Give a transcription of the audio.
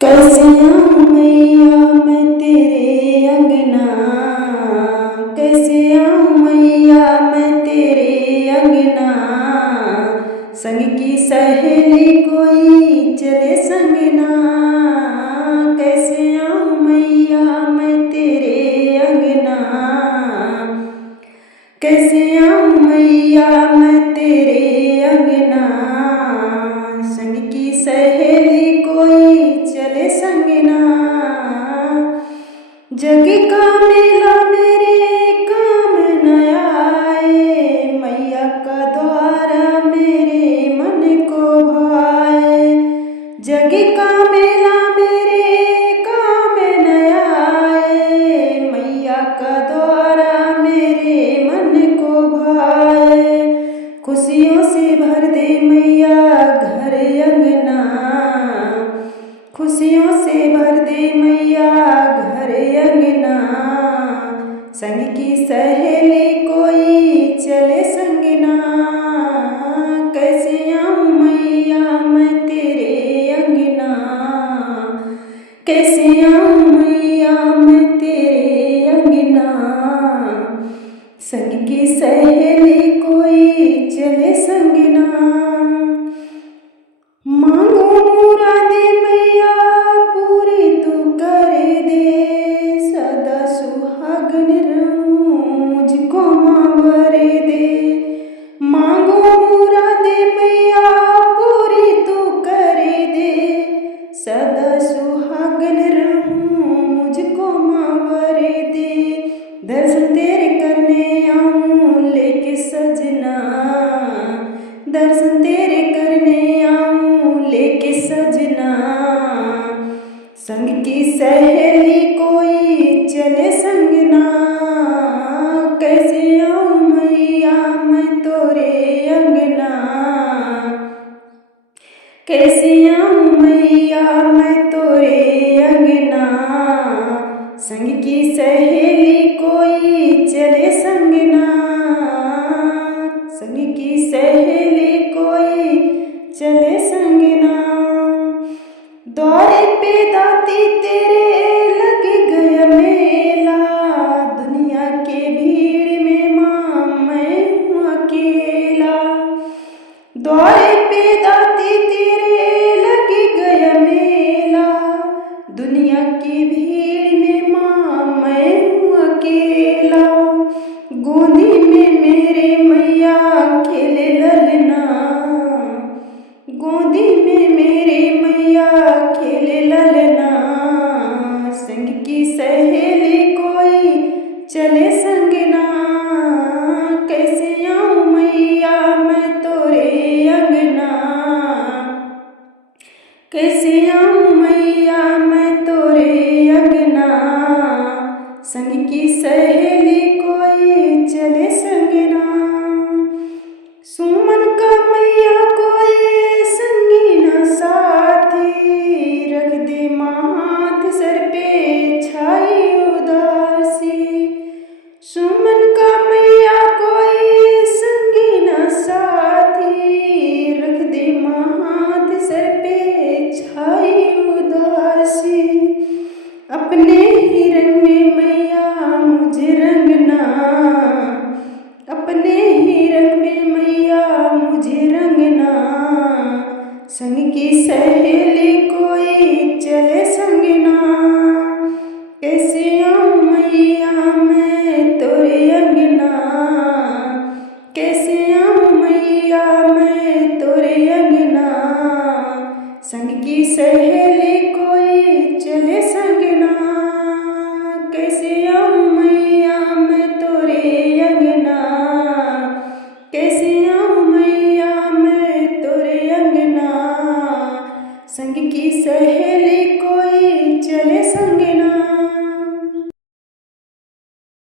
कैसे आऊं मैया मैं तेरे अंगना, कैसे आऊं मैया मैं तेरे अंगना। संग की सहेली कोई चले संगना, कैसे आऊं मैया मैं तेरे अंगना। कैसे आऊं मैया मैं तेरे अंगना, संग की सहेली कोई चले संगना। जग का मेला मेरे काम न आए, मैया का द्वारा मेरे मन को भाए। जग का मेला मेरे काम न आए, मैया का द्वारा मेरे मन को भाए। खुशियों से भर दे मैया घर अंगना, खुशियों से भर दे मैया घर अंगना। संग की सहेली कोई चले संगना, कैसे आऊं मैया मैं तेरे अंगना। कैसे आऊं मैया मैं तेरे अंगना, संग की सहेली कोई चले संगना। मांगो मुरादे मैया पूरी तू कर दे, सदा सुहागन रहूं मुझको मांवर दे। मांगो मुरादे मैया पूरी तू कर दे, सदा सुहागन रहूं मुझको मांवर दे। दर्शन तेरे करने आऊं लेके सजना, दर्शन तेरे करने आऊं लेके सजना। संग की सहेली कोई चले संगना, कैसे आऊं मैया मैं तोरे अंगना। कैसे आऊं मैया मैं तोरे अंगना, संग की सहेली कोई चले संगना। संग की सहेली कोई चले संगना। द्वारे पे दाती तेरे लग गया मेला, दुनिया के भीड़ में मां मैं हूँ अकेला। द्वारे पे दाती तेरे लग गया मेला, दुनिया की भीड़ में मां मैं हूँ अकेला। गोदी में मेरे मैया खेले ललना, गोदी में मेरे मैया खेले ललना। संग की सहेली कोई चले संगना, कैसे आऊं मैया मैं तोरे अंगना। कैसे आऊं